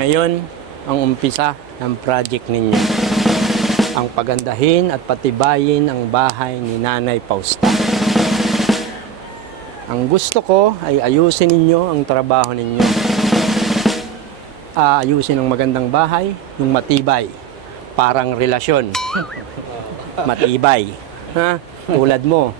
Ngayon, ang umpisa ng project ninyo. Ang pagandahin at patibayin ang bahay ni Nanay Fausta. Ang gusto ko ay ayusin ninyo ang trabaho ninyo. Ayusin ang magandang bahay, yung matibay. Parang relasyon. Matibay. Ha? Tulad mo.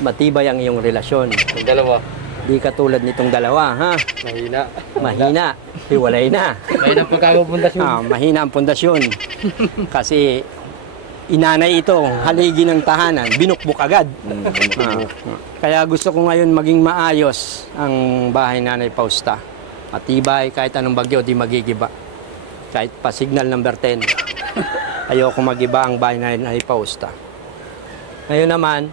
Matibay ang iyong relasyon. Ang dalawa. Di ka tulad nitong dalawa, ha? Mahina. Mahina. Hiwalay na. Mahina ang pagkakapundasyon. Mahina ang pundasyon. Kasi inanay ito, haligi ng tahanan, binukbuk agad. Kaya gusto ko ngayon maging maayos ang bahay ni Nanay Fausta. Matibay, kahit anong bagyo, di magigiba. Kahit pa signal number 10. Ayoko magiba ang bahay ni Nanay Fausta. Ngayon naman,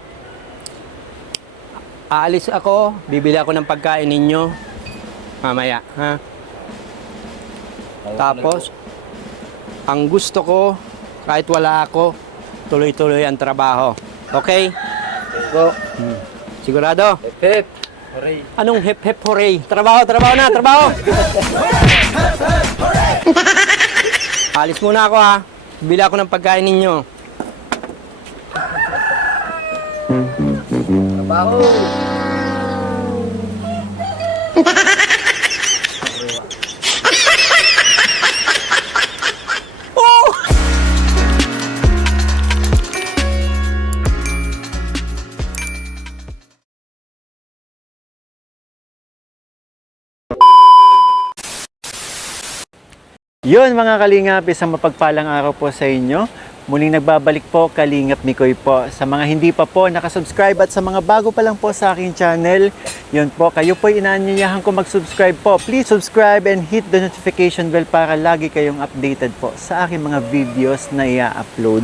aalis ako, bibili ako ng pagkain ninyo mamaya, ha? Tapos, ang gusto ko, kahit wala ako, tuloy-tuloy ang trabaho. Okay? Go. Sigurado? Hip hip. Hooray. Anong hip hip hooray? Trabaho, trabaho na, trabaho! Alis muna ako, ha? Bibili ako ng pagkain ninyo. Trabaho. Yun mga Kalingap, isang mapagpalang araw po sa inyo. Muling nagbabalik po, Kalingap Mikoy po. Sa mga hindi pa po nakasubscribe at sa mga bago pa lang po sa aking channel, yun po, kayo po inaanyayahan ko mag-subscribe po. Please subscribe and hit the notification bell para lagi kayong updated po sa aking mga videos na i-upload.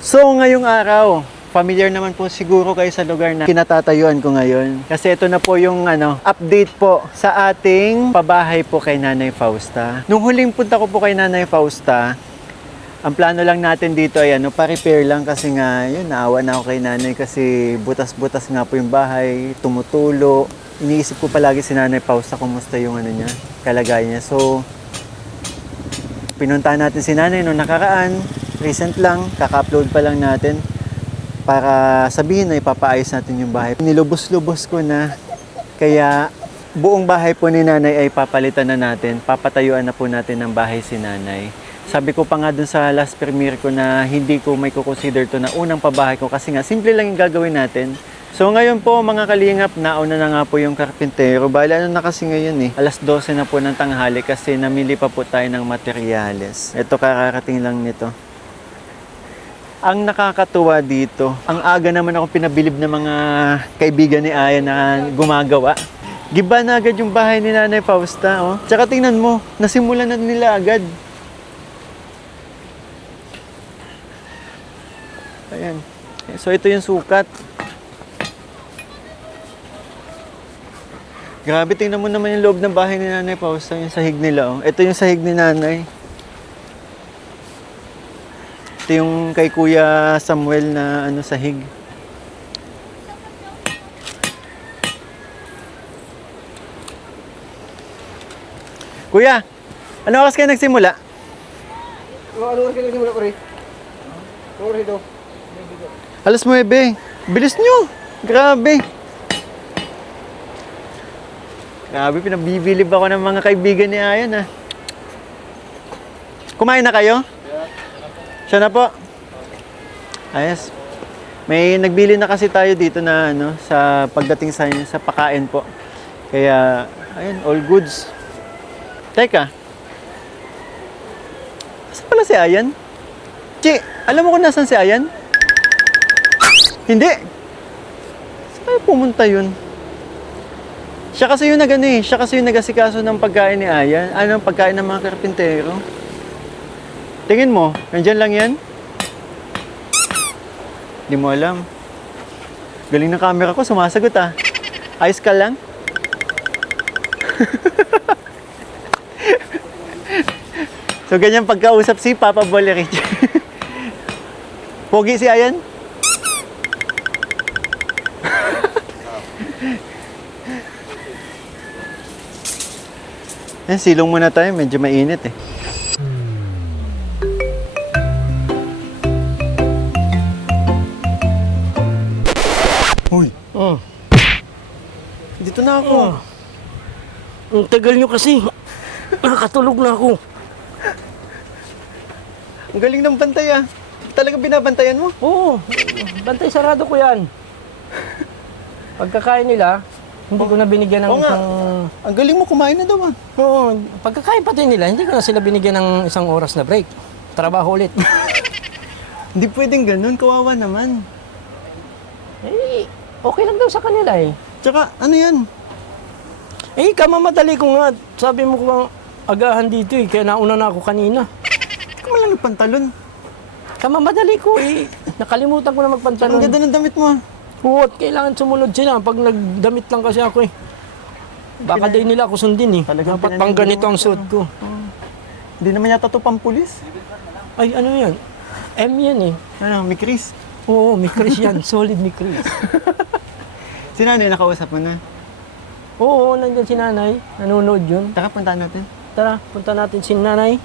So ngayong araw, familiar naman po siguro kayo sa lugar na kinatatayuan ko ngayon. Kasi ito na po yung update po sa ating pabahay po kay Nanay Fausta. Nung huling punta ko po kay Nanay Fausta, ang plano lang natin dito ay pa-repair lang kasi nga, yun, naawa na ako kay Nanay kasi butas-butas nga po yung bahay, tumutulo. Iniisip ko palagi si Nanay Fausta kumusta yung niya, kalagayan niya. So, pinuntahan natin si Nanay nung nakaraan, recent lang, kaka-upload pa lang natin para sabihin na ipapaayos natin yung bahay. Nilubos-lubos ko na, kaya buong bahay po ni Nanay ay papalitan na natin, papatayuan na po natin ng bahay si Nanay. Sabi ko pa nga dun sa last premiere ko na hindi ko may kukonsider to na unang pabahay ko kasi nga simple lang yung gagawin natin. So ngayon po mga Kalingap, nauna na nga po yung karpintero. Bali na kasi ngayon alas 12 na po ng tanghali kasi namili pa po tayo ng materyales. Ito kararating lang nito. Ang nakakatuwa dito, ang aga naman ako pinabilib ng mga kaibigan ni Aya na gumagawa. Giba na agad yung bahay ni Nanay Fausta. Oh. Tsaka tingnan mo, nasimulan na nila agad. Ayan. So ito yung sukat. Grabe, tingnan mo naman yung loob ng bahay ni Nanay Fausta, yung sahig nila. Oh. Ito yung sahig ni Nanay. Ito yung kay Kuya Samuel na sahig. Kuya, ano oras kayo nagsimula? Ano oras kayo nagsimula, Uri? Uri daw. Alas 9. Bilis nyo. Grabe. Grabe, pinabibilib ako ng mga kaibigan ni Ayan Kumain na kayo? Siya na po. Ayos. May nagbili na kasi tayo dito na sa pagdating sa pakain po. Kaya, ayun, all goods. Teka. Saan pala si Ayan? Chi, alam mo kung nasan si Ayan? Hindi. Saan kayo pumunta yun? Siya kasi yung siya kasi yung nag-asikaso ng pagkain ni Ayan. Anong pagkain ng mga karpintero? Tingin mo, nandyan lang yan? Hindi mo alam. Galing ng camera ko, sumasagot Ayos ka lang? So ganyan pagkausap si Papa Bolerich. Pogi si Ayan? silong muna tayo. Medyo mainit eh. Uy, Oh, dito na ako. ang tagal nyo kasi. Nakatulog na ako. Ang galing ng bantay ah. Talaga binabantayan mo? Oo, bantay sarado ko yan. Pagkakain nila, hindi ko na binigyan ng Oo nga. isang... Ang galing mo, kumain na daw ah. Oo, pagkakain pati nila, hindi ko na sila binigyan ng isang oras na break. Trabaho ulit. Hindi pwedeng ganun, kawawa naman. Eh, okay lang daw sa kanila eh. Tsaka, ano yan? Eh, kamamadali ko nga. Sabi mo kung agahan dito eh, kaya nauna na ako kanina. Hindi ka malang nagpantalon. Kamamadali ko eh. Nakalimutan ko na Ang magpantalon. ganda ng damit mo ah. Oo, at kailangan sumunod sila. Pag nagdamit lang kasi ako eh. Baka din nila ako sundin eh. Talagang Dapat pang ganito ang suot ko. Hindi naman yata ito pampulis. Ay, ano yan? M yan eh. Ano, may Chris. Oo, may Chris yan. Solid may Chris. Si nanay, nakausap mo na. Oo, nandyan si nanay. Nanonood yun. Tara, punta natin. Tara, punta natin si nanay.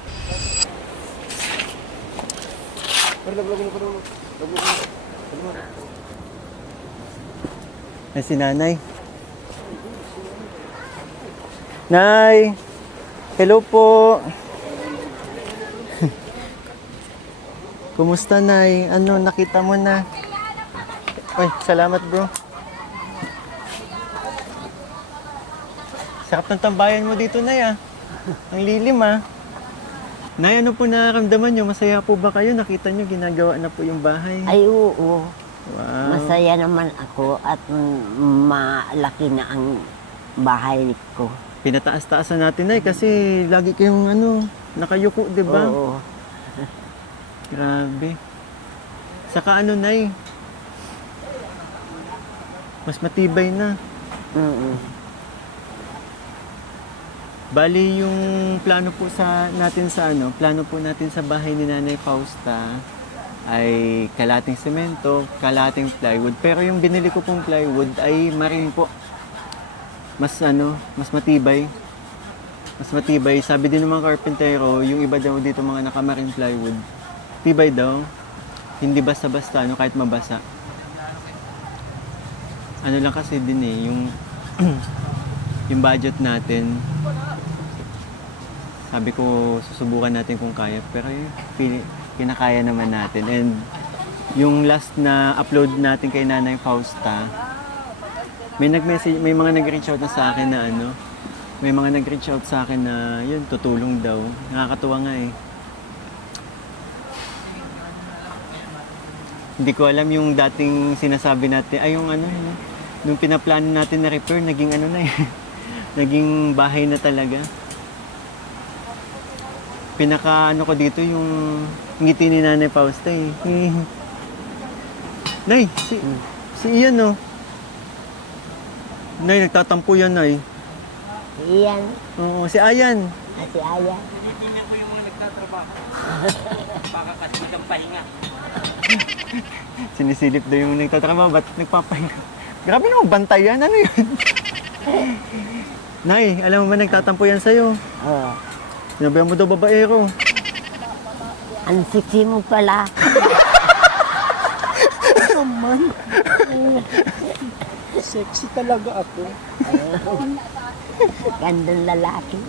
Ay, si nanay. Nay! Hello po! Kumusta, Nay? Ano, nakita mo na? Ay, salamat, bro. Sarap ng tambayan mo dito, Nay, ah. Ang lilim, ah. Nay, ano po nararamdaman nyo? Masaya po ba kayo? Nakita nyo, ginagawa na po yung bahay. Ay, oo. Wow. Masaya naman ako at malaki na ang bahay ko. Pinataas-taasan natin, Nay, kasi lagi kayong, ano, nakayuko, di ba? Oo. Grabe. Saka ano, Nay, mas matibay na. Mm-mm. Bali yung plano po plano po natin sa bahay ni Nanay Fausta ay kalating semento, kalating plywood. Pero yung binili ko pong plywood ay marin po. Mas mas matibay. Mas matibay. Sabi din ng mga karpentero, yung iba daw dito mga nakamarin plywood, tibay daw. Hindi basta-basta, kahit mabasa. Ano lang kasi din eh, yung yung budget natin. Sabi ko, susubukan natin kung kaya. Pero kinakaya naman natin. And yung last na upload natin kay Nanay Fausta, may mga nag-reach out na sa akin na may mga nag-reach out sa akin na yun, tutulong daw. Nakakatuwa nga eh. Hindi ko alam yung dating sinasabi natin, ay yung nung pinaplano natin na repair, naging na eh. Naging bahay na talaga. Pinaka ko dito yung ngiti ni Nanay Fausta eh. Nay, si Ian oh. Nay, nagtatampo yan, Nay. Iyan. Oo, si Ayan. Si Aya. Tinitingnan ko yung mga nagtatrabaho. Baka kasi nagampahinga. Sinisilip daw yung nagtatrabaho, ba't nagpapahinga? Grabe naman, bantayan. Ano yun? Nay, alam mo ba nagtatampo yan sa'yo? Oo. Sinabihan mo daw babaero. Ang siksi mo pala. Sexy talaga ako. Gandang lalaki.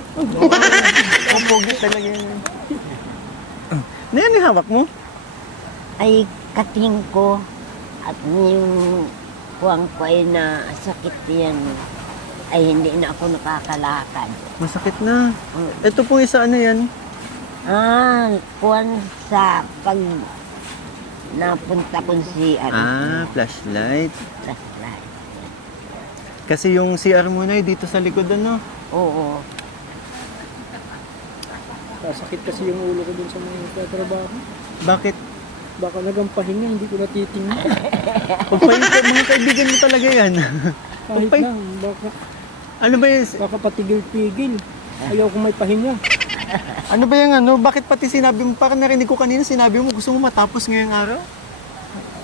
Kapogi talaga yun. Nay, ano yung hawak mo? Ay, kating ko. At yung kuwang ko ay na sakit yan. Ay, hindi na ako nakakalakad. Masakit na. Ito pong isa, ano yan? Kuwan sa pag napunta ko si Flashlight. flashlight. Kasi yung CR mo na dito sa likod, Oo. Sakit kasi yung ulo ko dun sa mga nagtatrabaho. Bakit? Baka nagampahinga, hindi ko natitingnan. Pagpahinga, mga kaibigan mo talaga yan. Kahit Pagpay- na, baka, Ano ba yung, baka patigil-tigil. Ayaw ko may pahinga. ano ba yung bakit pati sinabi mo, parang narinig ko kanina, sinabi mo gusto mo matapos ngayong araw?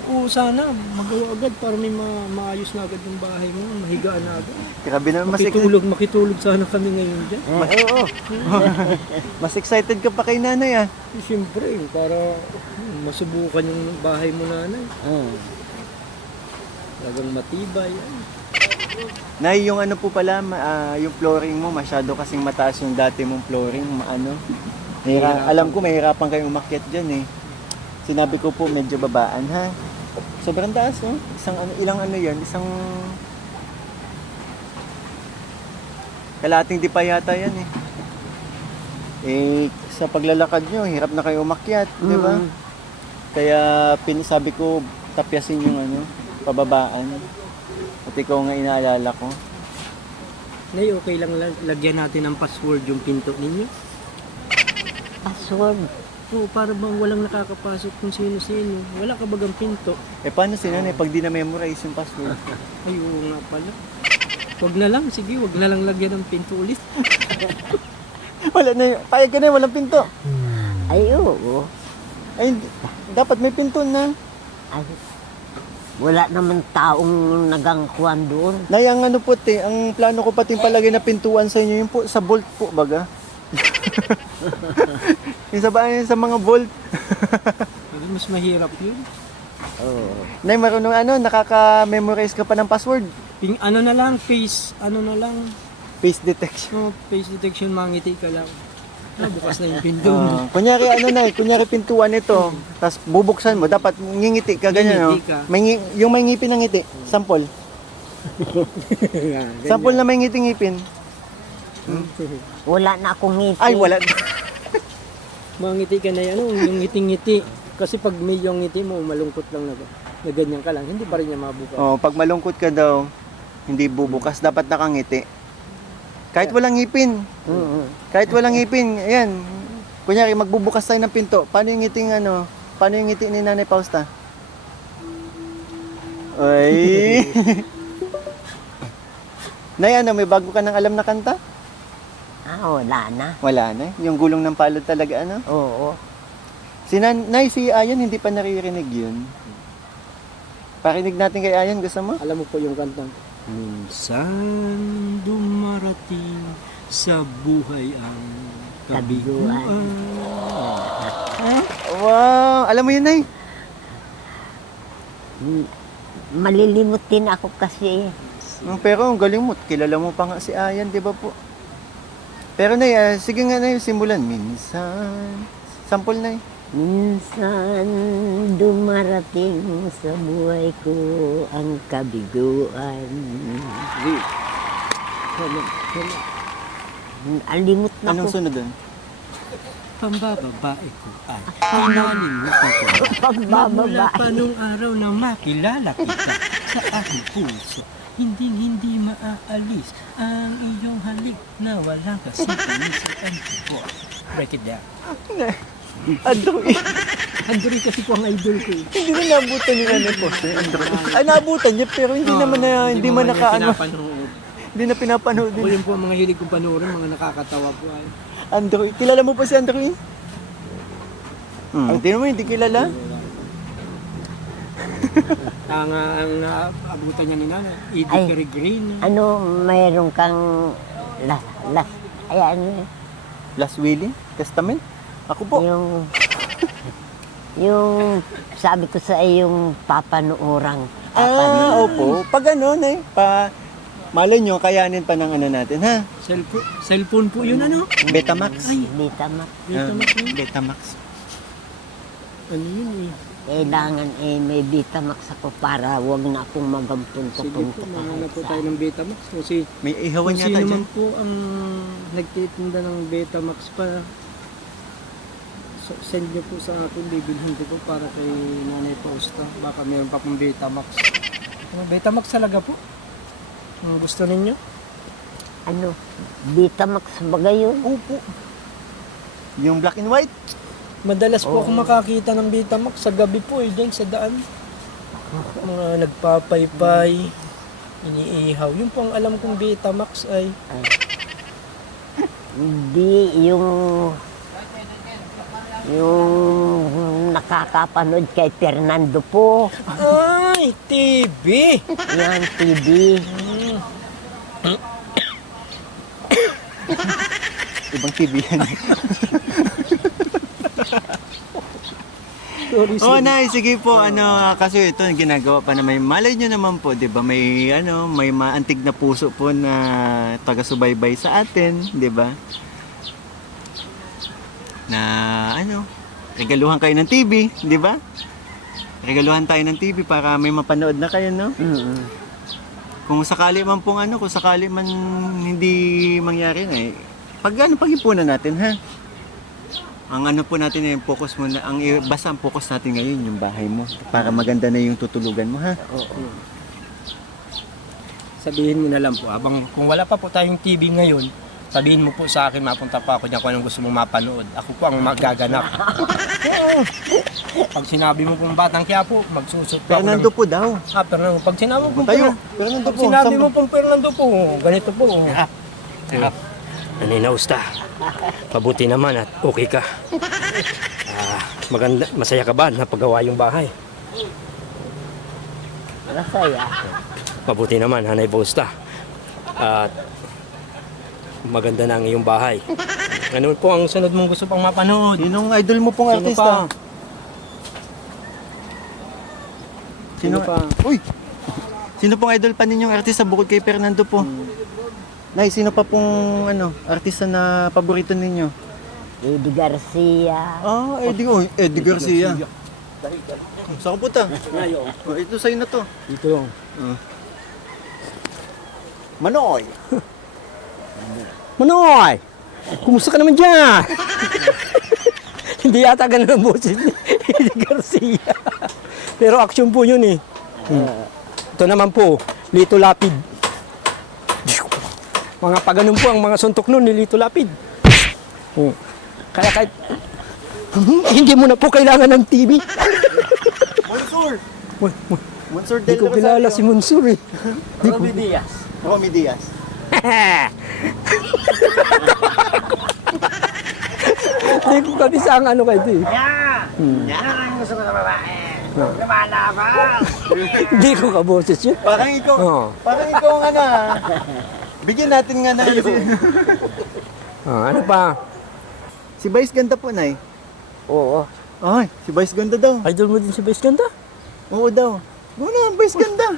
Oo, sana. Magawa agad para may maayos na agad yung bahay mo. Mahigaan na agad. Grabe naman, Makitulog sana kami ngayon dyan. Oo. mas excited ka pa kay nanay ah. Siyempre, para masubukan yung bahay mo nanay. Talagang matibay. Nay, yung ano po pala, yung flooring mo, masyado kasing mataas yung dati mong flooring, alam ko, mahirapan kayong umakyat dyan eh. Sinabi ko po, medyo babaan ha. Sobrang taas, no? Ilang ano yan, kalating di pa yata yan eh. Sa paglalakad nyo, hirap na kayo umakyat, di ba? Kaya sabi ko, tapyasin yung pababaan. At ikaw nga inaalala ko. Nay, okay lang lagyan natin ng password yung pinto ninyo? Password. Oo, para bang walang nakakapasok kung sino-sino. Wala ka bagang pinto? Paano si nanay pag di na-memorize yung password? Ay, oo nga pala. Wag na lang, sige, wag na lang lagyan ng pinto ulit. Wala na yun. Payag ka na, walang pinto. Ay, oo. Ay, dapat may pinto na. Ay, wala naman taong nagangkuhan doon. Nay, ang ang plano ko pati palagay na pintuan sa inyo, yung po, sa bolt po, baga. Yung sa mga bolt. Mas mahirap yun. Oo. Nay, marunong nakaka-memorize ka pa ng password? Ano na lang, face Face detection. face detection, mangiti ka lang. Bukas na yung pinto mo. Kunyari pintuan ito, tapos bubuksan mo, dapat ngingiti ka, ganyan, no? Ngingiti ka. Yung may ngipin na ngiti, sample. Sample na may ngiti-ngipin. Wala na akong ngiti. Ay, wala. Mangiti ka na yan, yung ngiting-ngiti. Kasi pag may yung ngiti mo, malungkot lang na ganyan ka lang, hindi pa rin niya mabukas. Pag malungkot ka daw, hindi bubukas, dapat nakangiti. Kahit walang ngipin. Kahit walang ngipin, ayan. Kunyari, magbubukas tayo ng pinto. Paano yung ngiti ni Nanay Fausta? Ay. Nay, may bago ka ng alam na kanta? Wala na. Wala na. Yung gulong ng palad talaga, Oo. Si Ayan, hindi pa naririnig yun. Pakinig natin kay Ayan, gusto mo? Alam mo po yung kantang, minsan dumarating sa buhay ang kabiguan. Wow! Alam mo yun, Nay? Malilimutin ako kasi. Pero ang galing mo. Kilala mo pa nga si Ayan, di ba po? Pero Nay, sige nga Nay, simulan. Minsan. Sample Nay. Minsan dumarating sa buhay ko ang kabiguan. Alimot na Anong ko. sunod doon? Pambababae ko ay pinalimutan ko. Mula Pagbababae. pa nung araw na makilala kita sa aking puso, hindi maaalis ang iyong halik na walang kasipanisan ko. Break it down. Android. Android kasi ko ang idol ko eh. Hindi na nabutan ni Nanay Fausta yung Android. Nabutan niya pero hindi naman na, hindi man nakaano. Hindi na pinapanood O din. yun po ang mga hilig kong panoorin, mga nakakatawa po ay. Android. Kilala mo pa si Android? Ang tino mo, hindi kilala? Ang abutan niya ni Nana, Ay. Edith Peregrine. Mayroon kang ayan, Last Willing? Testament? Ako po. yung sabi ko sa yung papanuurang. Opo. Pag Nay, malay nyo, kayanin pa ng natin, ha? Cellphone po yun Betamax. Ay. Betamax. Betamax yun. Betamax. Ano yun eh. Kailangan may Betamax ako para wag na akong Sige magampun-punta po, mahanap po tayo ng Betamax. Kasi May ihawan kung yata sino dyan. man po ang nagtitinda ng Betamax pa, send nyo po sa akin, bibilhin ko po para kay Nanay Fausta. Baka meron pa pong Betamax. Betamax talaga po. Ang gusto ninyo? Betamax ba gayon? Opo. Yung black and white. Madalas po ako makakita ng Betamax sa gabi po dyan sa daan. Mga nagpapaypay, iniihaw. Yung po ang alam kong Betamax ay Hindi, Yung nakakapanood kay Fernando po. Ay, TV! Yan, TV. Ibang TV yan. Sorry, Oh, Nay, sige po, kasi ito ginagawa pa na may, malay nyo naman po, di ba, may, may maantig na puso po na taga-subaybay sa atin, di ba? Na, regaluhan kayo ng TV, di ba? Regaluhan tayo ng TV para may mapanood na kayo, no? Kung sakali man pong kung sakali man hindi mangyari na pag-ipunan natin, ha? Ang po natin yung focus mo na, basta ang focus natin ngayon yung bahay mo para maganda na yung tutulugan mo, ha? Oo. Sabihin mo na lang po, kung wala pa po tayong TV ngayon, sabihin mo po sa akin, mapunta pa ako dyan kung anong gusto mong mapanood. Ako po ang magaganap. Pag sinabi mo pong Batang Quiapo, magsusot pa ako. Fernando po daw. Fernando. Pag sinabi mo pong Tayo, Fernando Pag po. sinabi mo pong Fernando po, ganito po. Naninausta. Pabuti naman at okay ka. Maganda, masaya ka ba na paggawa yung bahay? Masaya. Mabuti naman, Hanay Bausta. At maganda na ang iyong bahay. Ano po ang sunod mong gusto pang mapanood? Sinong idol mo pong Sino artista? pa? Sino pa? Uy! Sino pong idol pa ninyong artista bukod kay Fernando po? Nay, sino pa pong artista na paborito ninyo? Eddie Garcia. Eddie Garcia. Saan ko puta? Ito sa'yo na to. Dito. Manoy! Manoy! Kumusta ka naman dyan? Hindi yata ganun ang boses ni Eddie Garcia. Pero action po yun eh. Ito naman po, Lito Lapid. Mga paganon po ang mga suntok nun ni Lito Lapid. Kaya kahit hindi mo na po kailangan ng TV. Monsur! Monsur Hindi del ko kilala si Monsur eh. Romy Diaz. Romy Diaz. Hindi ko kabisa ang kayo ito eh. Yan ang gusto ko sa babae. Lumalabas. Hindi ko kaboses yun. Parang ikaw, Oo. Bigyan natin nga na Ano pa? Si Vice ganda po, Nay. Oo. Ay, si Vice ganda daw. Idol mo din si Vice Ganda? Oo daw. Muna, Vice ganda.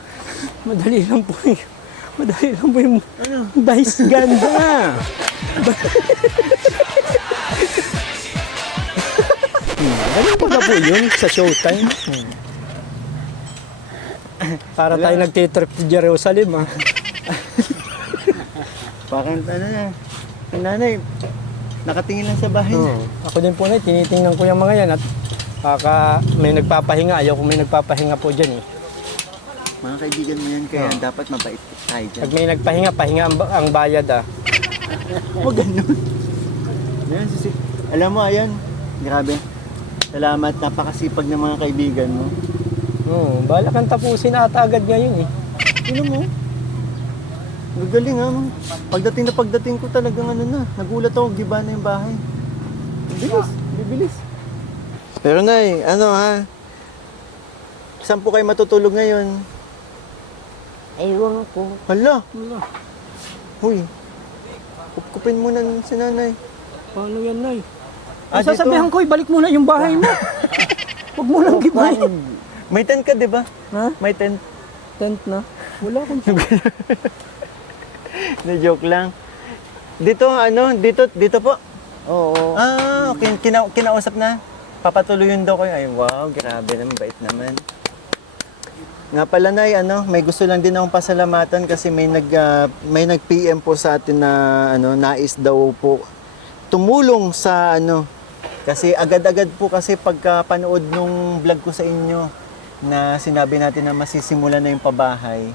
Madali lang po yun. Madali lang po yung Vice Ganda. Ganun pa na po yun sa showtime. Para tayo nagtitrip sa Jerusalem ah. Parang na. Ang nanay, nakatingin lang sa bahay niya. Oo. Ako din po na, tinitingnan ko yung mga yan at may nagpapahinga. Ayaw kung may nagpapahinga po dyan eh. Mga kaibigan mo yan, kaya dapat mabait tayo dyan. Pag may nagpahinga, pahinga ang bayad ah. O ganun. Ayan, alam mo, ayan. Grabe. Salamat, napakasipag ng mga kaibigan mo. Bala kang tapusin ata agad ngayon eh. Ano mo? Gagaling ha. Pagdating ko talagang nagulat ako, giba na yung bahay. Bibilis. Pero Nay, saan po kayo matutulog ngayon? Ewan ko. Hala! Huy, kupkupin mo na si nanay. Paano yan, Nay? Dito. Sasabihan ko, ibalik mo na yung bahay mo. Huwag mo lang gibahin. May tent ka, di ba? Ha? May tent. Tent na? Wala akong Na joke lang. Dito, dito po. Oo. Okay. Kinausap na. Papatuloyin daw kayo. Ay, wow, grabe naman, bait naman. Nga pala, Nay, may gusto lang din akong pasalamatan kasi may nag-PM po sa atin na nais daw po tumulong sa kasi agad-agad po kasi pagka-panood nung vlog ko sa inyo na sinabi natin na masisimulan na yung pabahay.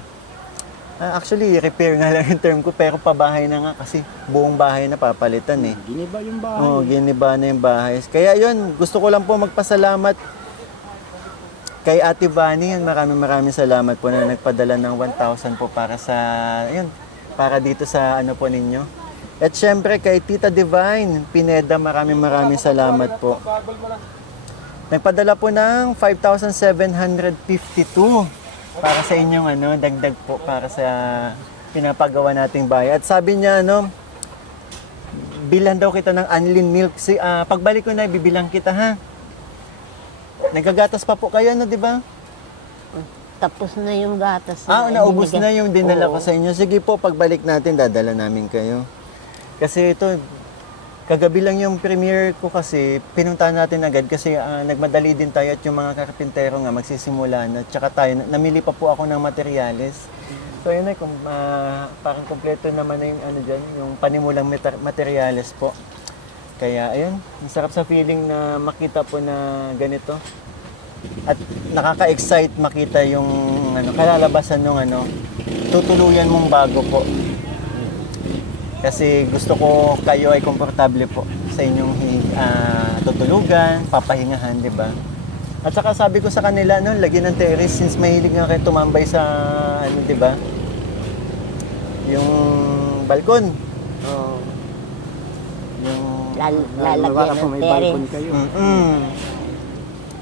Actually, repair nga lang yung term ko pero pabahay na nga kasi buong bahay na papalitan eh. Giniba yung bahay. Oo, giniba na yung bahay. Kaya yun, gusto ko lang po magpasalamat kay Ate Vani. Maraming salamat po na nagpadala ng 1,000 po para sa, para dito sa po ninyo. At syempre kay Tita Divine Pineda, maraming salamat po. Nagpadala po ng 5,752 para sa inyong dagdag po para sa pinapagawa nating bahay. At sabi niya bilan daw kita ng Anlin milk. Pagbalik ko na, bibilang kita ha. Nagagatas pa po kayo, di ba? Tapos na yung gatas. Naubos na yung dinala Oo. ko sa inyo. Sige po, pagbalik natin, dadala namin kayo. Kasi ito, kagabi lang yung premiere ko kasi, pinuntahan natin agad kasi nagmadali din tayo at yung mga karpintero nga magsisimula na. Tsaka tayo, namili pa po ako ng materyales. So yun ay, parang kompleto naman na yung dyan, yung panimulang materyales po. Kaya ayun, ang sarap sa feeling na makita po na ganito. At nakaka-excite makita yung kalalabasan ng tutuluyan mong bago po. Kasi gusto ko kayo ay komportable po sa inyong tutulugan, papahingahan, di ba? At saka sabi ko sa kanila, lagyan ng terrace since mahilig nga kayo tumambay sa, di ba? Yung balkon. Oo. Yung Lalagyan ng may terrace. balkon kayo.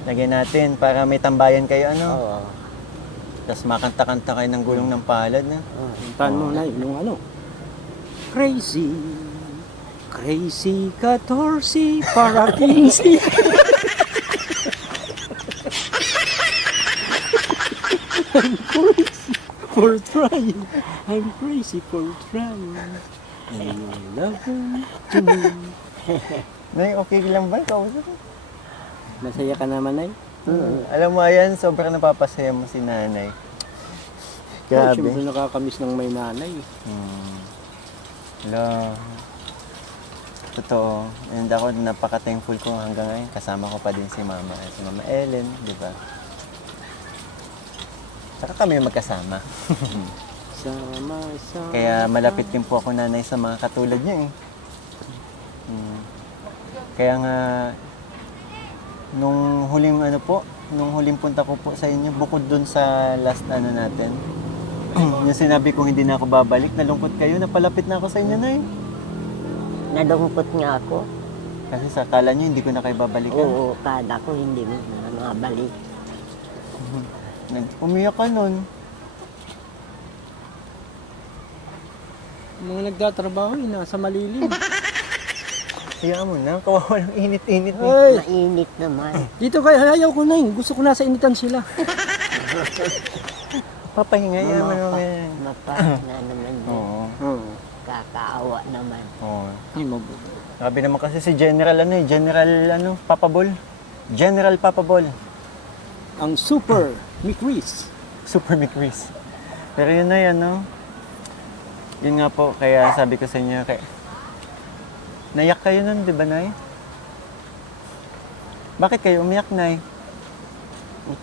Lagyan natin para may tambayan kayo, Oo. Tapos makanta-kanta kayo ng gulong ng palad, na. Puntahan mo na yung Crazy, crazy 14 para 15. I'm crazy for trying. I'm crazy for trying. And you love to me. Nay, okay lang ba? Kausap? Masaya ka naman, Nay? Alam mo, ayan, sobrang napapasaya mo si nanay. Grabe. Grabe. Siyempre nakakamiss ng may nanay. Hello. Totoo. And ako, napaka-thankful ko hanggang ngayon. Kasama ko pa din si Mama Ellen, di ba? Saka kami magkasama. Sama. Kaya malapit din po ako nanay sa mga katulad niya eh. Kaya nga, nung huling punta ko po sa inyo, bukod dun sa last natin, yung sinabi kong hindi na ako babalik, nalungkot kayo, napalapit na ako sa inyo, Nay. Nalungkot nga ako. Kasi sa kala nyo, hindi ko na kayo babalikan. Oo, kala ko hindi mo na mabalik. Umiyak ka nun. Mga nagtatrabaho, nasa malilim. Hayaan mo na, kawawa ng init-init. Ay, Mainit naman. dito kayo, ayaw ko na yun. Gusto ko nasa initan sila. Papahinga yan mo naman. Mapahinga naman din. Oo. Kakaawa naman. Oo. Ay, mabuti. Sabi naman kasi si General Papabol. General Papabol. Ang super Chris. Super Chris. Pero yun na yan, Yun nga po, kaya sabi ko sa inyo, nayak kayo nun, di ba, Nay? Bakit kayo umiyak, Nay?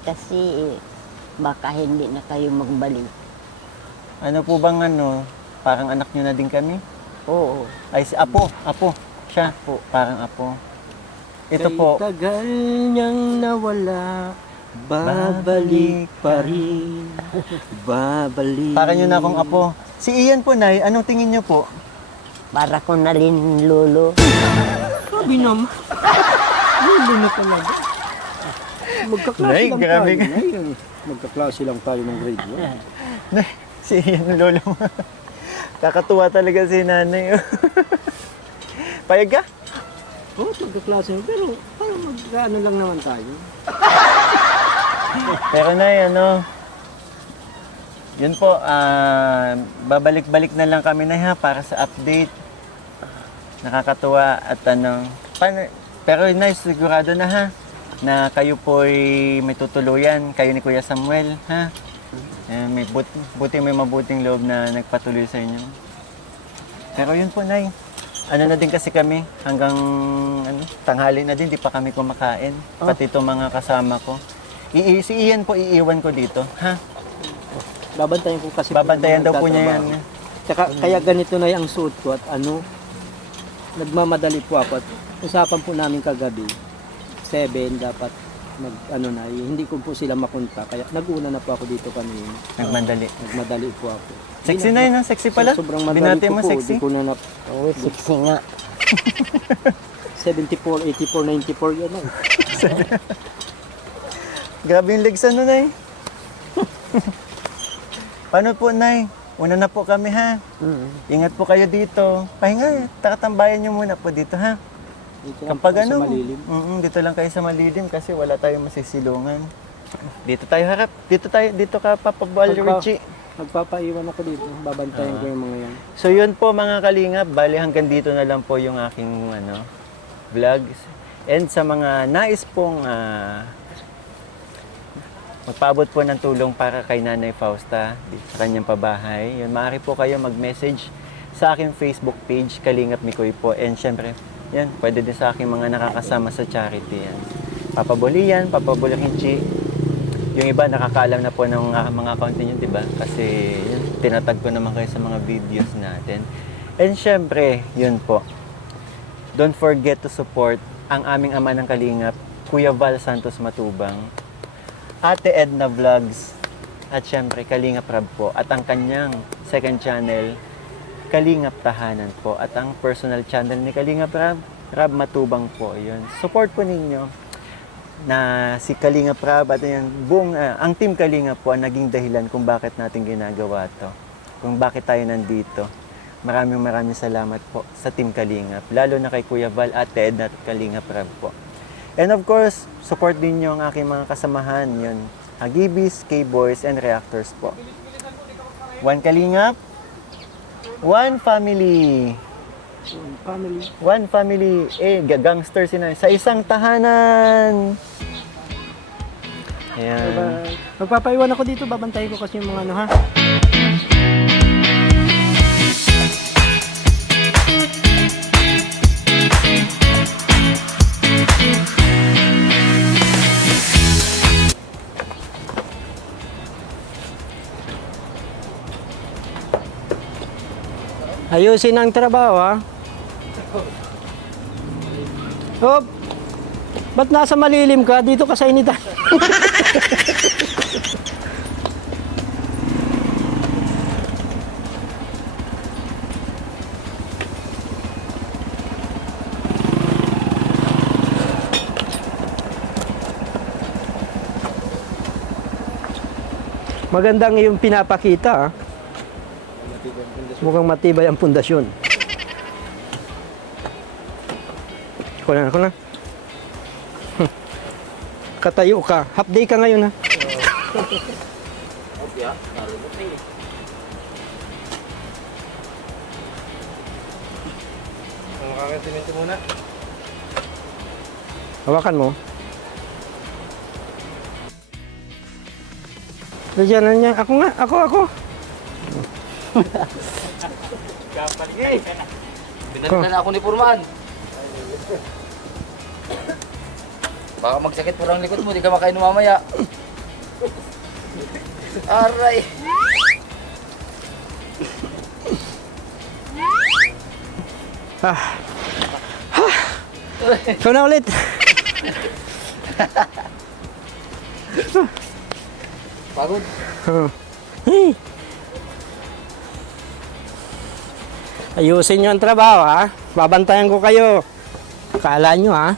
Kasi baka hindi na kayo magbalik. Ano po bang parang anak nyo na din kami? Oo. Ay, si Apo. Siya. Apo. Parang Apo. Ito po. Kay tagal niyang nawala, babalik pa rin. Babalik. Para nyo na akong Apo. Si Ian po, Nay, anong tingin nyo po? Para ko na rin lolo. Sabi naman. Hindi na talaga. Magkaklase Nay, lang grabe tayo. ka. Nay. Magkaklase lang tayo ng grade 1. Nay, si Ian, yung lolo mo. Kakatuwa talaga si nanay. Payag ka? Oo, magkaklase. Pero parang mag-ano lang naman tayo. Pero Nay, yun po, babalik-balik na lang kami, Nay, ha, para sa update. Nakakatuwa at pero Nay, sigurado na, ha, na kayo po'y may tutuluyan, kayo ni Kuya Samuel, ha? May buti may mabuting loob na nagpatuloy sa inyo. Pero yun po, Nay. Ano na din kasi kami, hanggang tanghali na din, di pa kami kumakain. Pati itong mga kasama ko. Si Ian po, iiwan ko dito, ha? Babantayan ko kasi. Babantayan daw po niya yan. Tsaka, kaya ganito na yung suot ko at nagmamadali po ako at usapan po namin kagabi, 7 dapat hindi ko po sila mapunta. Kaya nag-una na po ako dito kanina. Nagmadali. Nagmadali po ako. Sexy na yun, ha? Sexy pala. Sobrang madali Binati ko mo, po. sexy. Di ko na 6 nga. 74, 84, 94 yan. Grabe yung legs ano, Nay. Paano po, Nay? Una na po kami, ha? Ingat po kayo dito. Pahinga, takatambayan nyo muna po dito, ha? Dito lang Kapag po sa ano, malilim. dito lang kayo sa malilim kasi wala tayong masisilungan. Dito tayo harap. Dito ka, Papa Bal Richie. Magpapaiwan ako dito. Babantayan ko yung mga yan. So yun po mga kalingap, bali hanggang dito na lang po yung aking vlogs. And sa mga nais pong magpaabot po ng tulong para kay Nanay Fausta sa kanyang pabahay, yun, maaari po kayo mag-message sa aking Facebook page, Kalingap Mikoy po. And syempre, yan, pwede din sa aking mga nakakasama sa charity yan. Papa Bolian, Papa Bolihinchi. Yung iba nakakaalam na po ng mga account ninyo, di ba? Kasi yun, tinatag ko naman kayo sa mga videos natin. And syempre, yun po. Don't forget to support ang aming ama ng Kalingap, Kuya Val Santos Matubang, Ate Edna Vlogs, at syempre Kalingap Rab po. At ang kanyang second channel, Kalingap Tahanan po. At ang personal channel ni Kalingap Rab, Rab Matubang po. Yun. Support po ninyo na si Kalingap Rab at yan, buong, ang team Kalingap po ang naging dahilan kung bakit natin ginagawa to. Kung bakit tayo nandito. Maraming salamat po sa team Kalingap. Lalo na kay Kuya Val, Ate Edna at Kalingap Rab po. And of course, support din nyo ang aking mga kasamahan. Yun, Hagibis, K-Boys, and Reactors po. One Kalingap, one family. Family. One family, gangster sila. Sa isang tahanan. Ayan. Magpapaiwan ako dito. Babantayan ko kasi yung mga ano, ha? Ayusin ang trabaho, ha? Oh, ba't nasa malilim ka? Dito ka sa initan. Magandang yung pinapakita, ha? Mukhang matibay ang pundasyon. Ako na. Katayo ka. Half day ka ngayon, ha? Makakasimento muna. Hawakan mo. Diyan na niya. Ako nga. Ako. Kapaligay. Binalitan na ako ni Purman. Baka magsakit po ang likod mo, di ka makainom mamaya. Aray. Ikaw na ulit. Pagod. Hey. Ayusin nyo ang trabaho, ha? Babantayan ko kayo. Akala nyo, ha?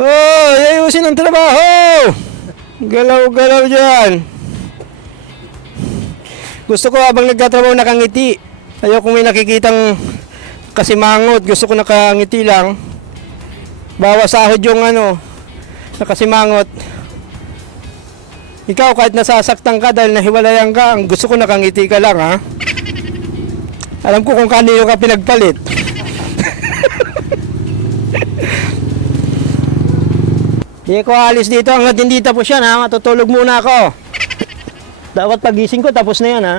Oh, ayusin ang trabaho! Galaw-galaw dyan. Gusto ko habang nagtatrabaho nakangiti. Ayoko may nakikitang kasimangot. Gusto ko nakangiti lang. Bawas sahod yung nakasimangot. Ikaw kahit nasasaktan ka dahil nahiwalayan ka, ang gusto ko nakangiti ka lang, ha? Alam ko kung kanino ka pinagpalit. Hindi ko alis dito hanggang hindi tapos yan, ha? Matutulog muna ako. Dapat pagising ko tapos na yan, ha?